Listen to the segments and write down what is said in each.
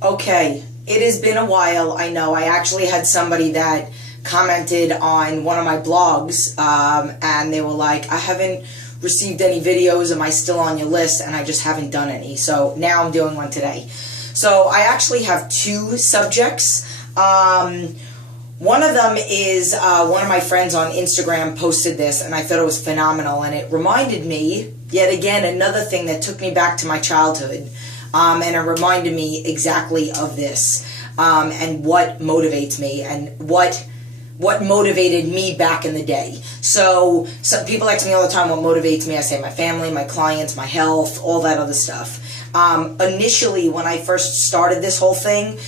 Okay, it has been a while. I know. I actually had somebody that commented on one of my blogs, and they were like, I haven't received any videos. Am I still on your list? And I just haven't done any. So now I'm doing one today. So I actually have two subjects. One of them is one of my friends on Instagram posted this, and I thought it was phenomenal. And it reminded me, yet again, another thing that took me back to my childhood. And it reminded me exactly of this, and what motivates me, and what motivated me back in the day. So some people ask me all the time what motivates me. I say my family, my clients, my health, all that other stuff. Initially, when I first started this whole thing,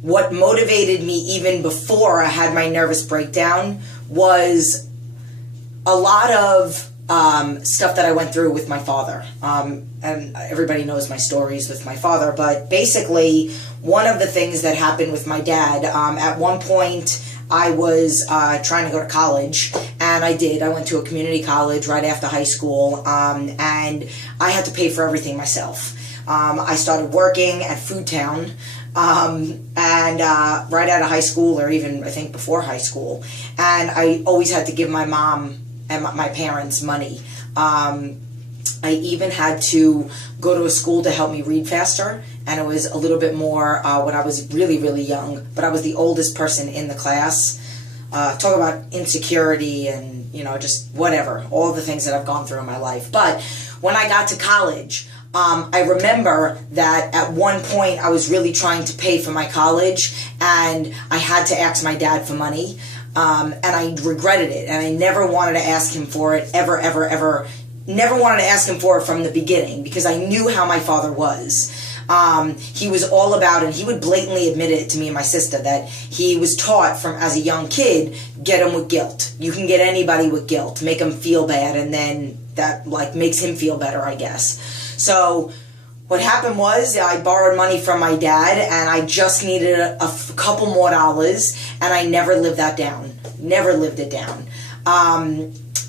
what motivated me even before I had my nervous breakdown was a lot of stuff that I went through with my father. And everybody knows my stories with my father, but basically one of the things that happened with my dad, at one point I was trying to go to college, and I did. I went to a community college right after high school, and I had to pay for everything myself. I started working at Food Town, and right out of high school, or even I think before high school, and I always had to give my mom and my parents money. I even had to go to a school to help me read faster, and it was a little bit more when I was really, really young, but I was the oldest person in the class. Talk about insecurity and, just whatever, all the things that I've gone through in my life. But when I got to college, I remember that at one point I was really trying to pay for my college, and I had to ask my dad for money. And I regretted it, and I never wanted to ask him for it, ever. Never wanted to ask him for it from the beginning, because I knew how my father was. He was all about it. He would blatantly admit it to me and my sister that he was taught from as a young kid, get him with guilt. You can get anybody with guilt, make him feel bad, and then that makes him feel better, I guess. So what happened was I borrowed money from my dad, and I just needed a couple more dollars, and I never lived that down. Never lived it down.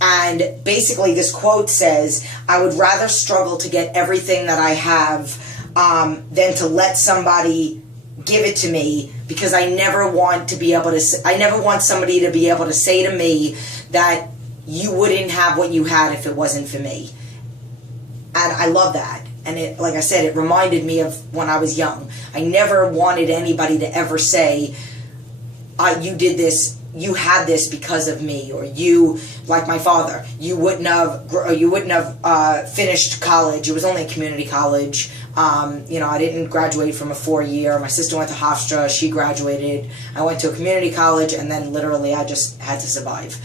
And basically this quote says, I would rather struggle to get everything that I have than to let somebody give it to me, because I never want somebody to be able to say to me that you wouldn't have what you had if it wasn't for me. And I love that. And it, like I said, it reminded me of when I was young. I never wanted anybody to ever say, you did this, you had this because of me, or you, like my father, you wouldn't have finished college. It was only a community college. I didn't graduate from a 4-year. My sister went to Hofstra, she graduated. I went to a community college, and then literally I just had to survive.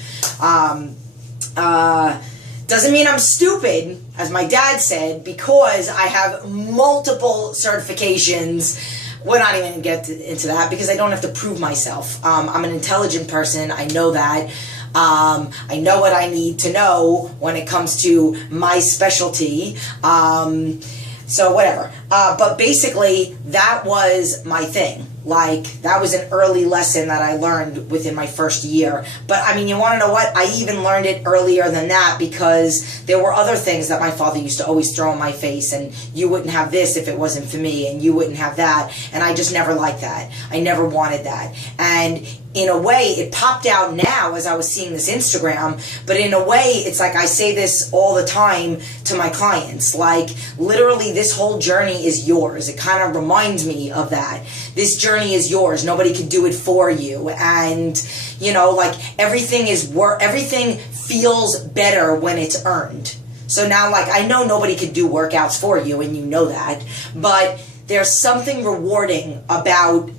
Doesn't mean I'm stupid, as my dad said, because I have multiple certifications. We're not even going to get into that, because I don't have to prove myself. I'm an intelligent person. I know that. I know what I need to know when it comes to my specialty. So whatever. But basically, that was my thing. That was an early lesson that I learned within my first year. But, you want to know what? I even learned it earlier than that, because there were other things that my father used to always throw in my face, and you wouldn't have this if it wasn't for me, and you wouldn't have that. And I just never liked that. I never wanted that. And in a way, it popped out now as I was seeing this Instagram, but in a way, it's like I say this all the time to my clients. Literally, this whole journey is yours. It kind of reminds me of that. This journey is yours. Nobody can do it for you. And, everything feels better when it's earned. So now, I know nobody could do workouts for you, and you know that, but there's something rewarding about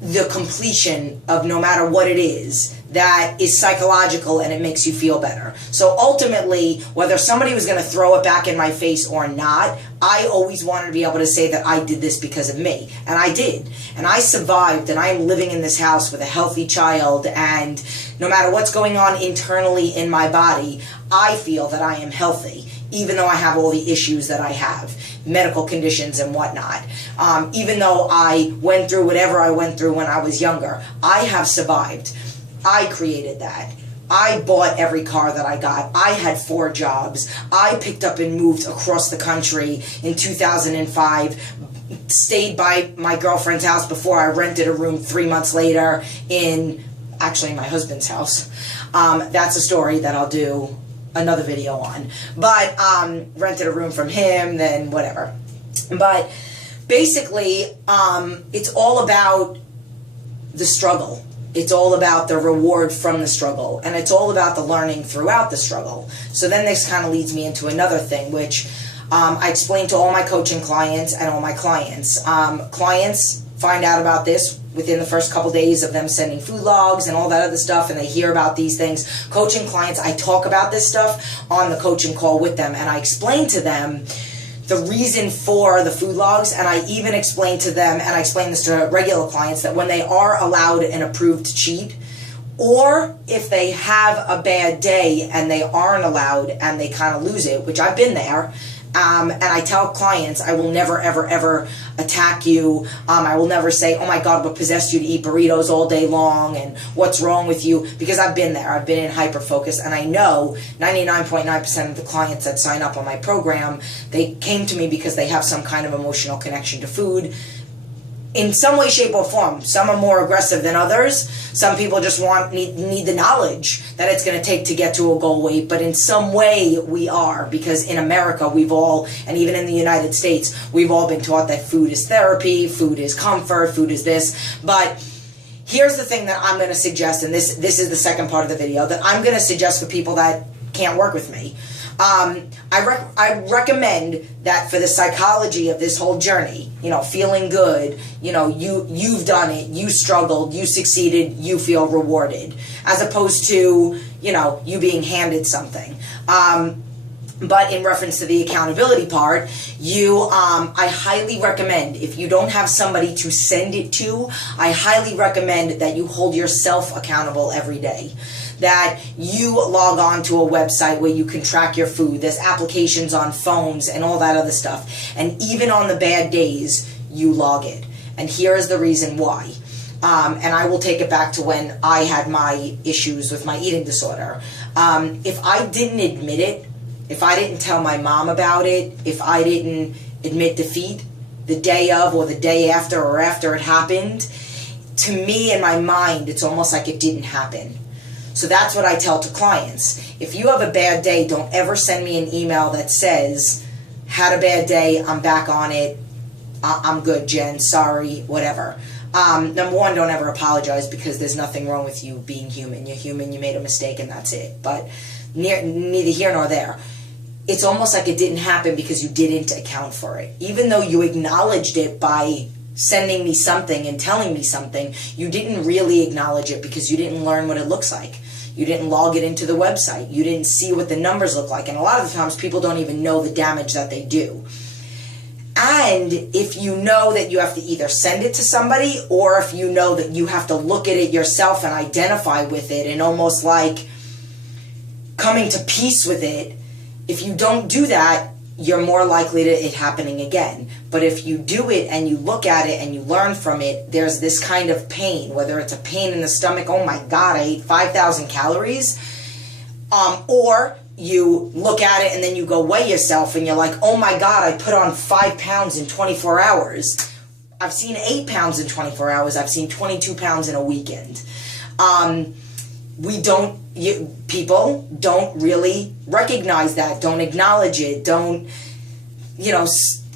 the completion of no matter what it is that is psychological, and it makes you feel better. So ultimately, whether somebody was going to throw it back in my face or not, I always wanted to be able to say that I did this because of me. And I did. And I survived, and I'm living in this house with a healthy child, and no matter what's going on internally in my body, I feel that I am healthy, even though I have all the issues that I have, medical conditions and whatnot. Even though I went through whatever I went through when I was younger, I have survived. I created that. I bought every car that I got. I had 4 jobs. I picked up and moved across the country in 2005, stayed by my girlfriend's house before I rented a room 3 months later in actually my husband's house. That's a story that I'll do another video on. But rented a room from him, then whatever. But basically, it's all about the struggle. It's all about the reward from the struggle. And it's all about the learning throughout the struggle. So then this kind of leads me into another thing, which I explain to all my coaching clients and all my clients. Clients find out about this within the first couple days of them sending food logs and all that other stuff, and they hear about these things. Coaching clients, I talk about this stuff on the coaching call with them, and I explain to them the reason for the food logs, and I even explain to them, and I explain this to regular clients, that when they are allowed an approved cheat, or if they have a bad day and they aren't allowed and they kind of lose it, which I've been there, and I tell clients, I will never, ever, ever attack you. I will never say, oh my God, what possessed you to eat burritos all day long and what's wrong with you? Because I've been there. I've been in hyper-focus, and I know 99.9% of the clients that sign up on my program, they came to me because they have some kind of emotional connection to food. In some way, shape, or form. Some are more aggressive than others. Some people just need the knowledge that it's going to take to get to a goal weight. But in some way, we are. Because in America, we've all, and even in the United States, we've all been taught that food is therapy, food is comfort, food is this. But here's the thing that I'm going to suggest, and this is the second part of the video, that I'm going to suggest for people that can't work with me. I recommend that for the psychology of this whole journey, you know, feeling good, you know, you've done it, you struggled, you succeeded, you feel rewarded, as opposed to, you know, you being handed something. But in reference to the accountability part, I highly recommend, if you don't have somebody to send it to, I highly recommend that you hold yourself accountable every day. That you log on to a website where you can track your food. There's applications on phones and all that other stuff. And even on the bad days, you log it. And here is the reason why. And I will take it back to when I had my issues with my eating disorder. If I didn't admit it, if I didn't tell my mom about it, if I didn't admit defeat the day of or the day after or after it happened, to me in my mind, it's almost like it didn't happen. So that's what I tell to clients. If you have a bad day, don't ever send me an email that says, had a bad day, I'm back on it, I'm good, Jen, sorry, whatever. Number one, don't ever apologize, because there's nothing wrong with you being human. You're human, you made a mistake, and that's it. But neither here nor there. It's almost like it didn't happen because you didn't account for it. Even though you acknowledged it by sending me something and telling me something, you didn't really acknowledge it because you didn't learn what it looks like. You didn't log it into the website. You didn't see what the numbers look like. And a lot of the times people don't even know the damage that they do. And if you know that you have to either send it to somebody, or if you know that you have to look at it yourself and identify with it and almost like coming to peace with it, if you don't do that, you're more likely to it happening again. But if you do it and you look at it and you learn from it, there's this kind of pain, whether it's a pain in the stomach, oh my God, I ate 5,000 calories, or you look at it and then you go weigh yourself and you're like, oh my God, I put on 5 pounds in 24 hours. I've seen 8 pounds in 24 hours. I've seen 22 pounds in a weekend. People don't really recognize that, don't acknowledge it, don't,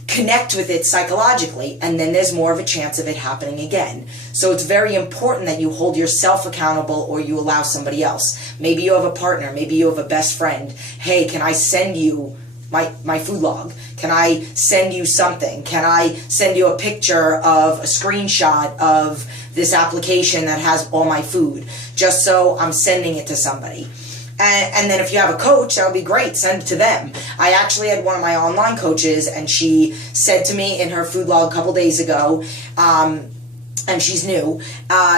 connect with it psychologically, and then there's more of a chance of it happening again. So it's very important that you hold yourself accountable, or you allow somebody else. Maybe you have a partner, maybe you have a best friend. Hey, can I send you my food log? Can I send you something? Can I send you a picture of a screenshot of this application that has all my food, just so I'm sending it to somebody? And then if you have a coach, that would be great. Send it to them. I actually had one of my online coaches, and she said to me in her food log a couple days ago, and she's new,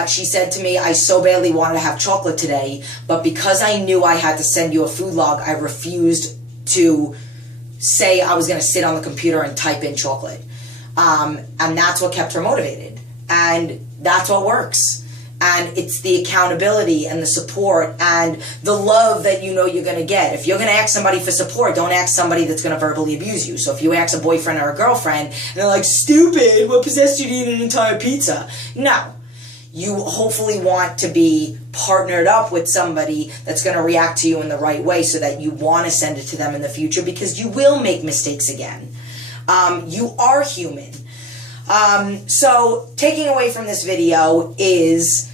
she said to me, I so badly wanted to have chocolate today, but because I knew I had to send you a food log, I refused to say I was going to sit on the computer and type in chocolate. And that's what kept her motivated. And that's what works. And it's the accountability and the support and the love that you know you're going to get. If you're going to ask somebody for support, don't ask somebody that's going to verbally abuse you. So if you ask a boyfriend or a girlfriend and they're like, stupid, what possessed you to eat an entire pizza? No. You hopefully want to be partnered up with somebody that's going to react to you in the right way so that you want to send it to them in the future, because you will make mistakes again. You are human. So taking away from this video is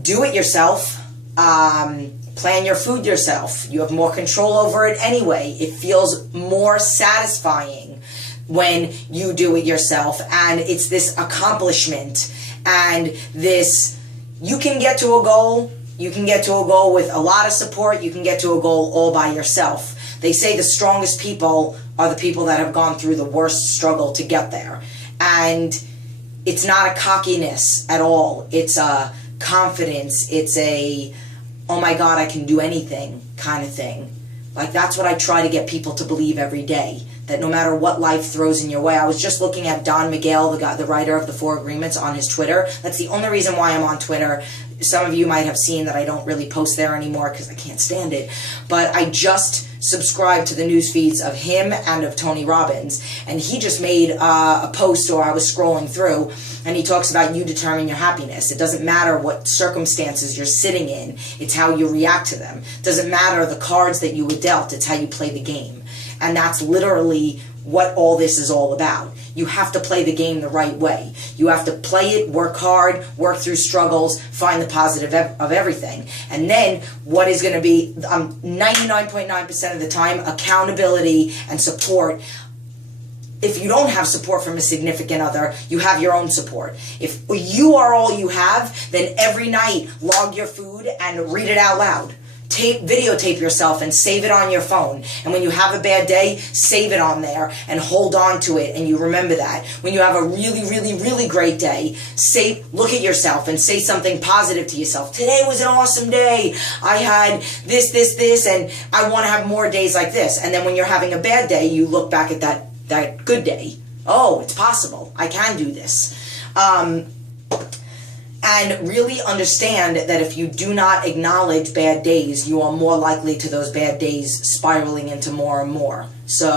do it yourself. Plan your food yourself. You have more control over it anyway. It feels more satisfying when you do it yourself, and it's this accomplishment and this, you can get to a goal. You can get to a goal with a lot of support. You can get to a goal all by yourself. They say the strongest people are the people that have gone through the worst struggle to get there. And it's not a cockiness at all. It's a confidence. It's a, oh my God, I can do anything kind of thing. Like, that's what I try to get people to believe every day, that no matter what life throws in your way. I was just looking at Don Miguel, the writer of the 4 Agreements, on his Twitter. That's the only reason why I'm on Twitter. Some of you might have seen that I don't really post there anymore because I can't stand it. But I just subscribed to the news feeds of him and of Tony Robbins. And he just made a post, or I was scrolling through, and he talks about you determine your happiness. It doesn't matter what circumstances you're sitting in. It's how you react to them. It doesn't matter the cards that you were dealt. It's how you play the game. And that's literally what all this is all about. You have to play the game the right way. You have to play it, work hard, work through struggles, find the positive of everything. And then what is going to be 99.9% of the time, accountability and support. If you don't have support from a significant other, you have your own support. If you are all you have, then every night log your food and read it out loud. Videotape yourself and save it on your phone. And when you have a bad day, save it on there and hold on to it, and you remember that. When you have a really, really, really great day, look at yourself and say something positive to yourself. Today was an awesome day. I had this, and I want to have more days like this. And then when you're having a bad day, you look back at that good day. Oh, it's possible. I can do this. And really understand that if you do not acknowledge bad days, you are more likely to those bad days spiraling into more and more. So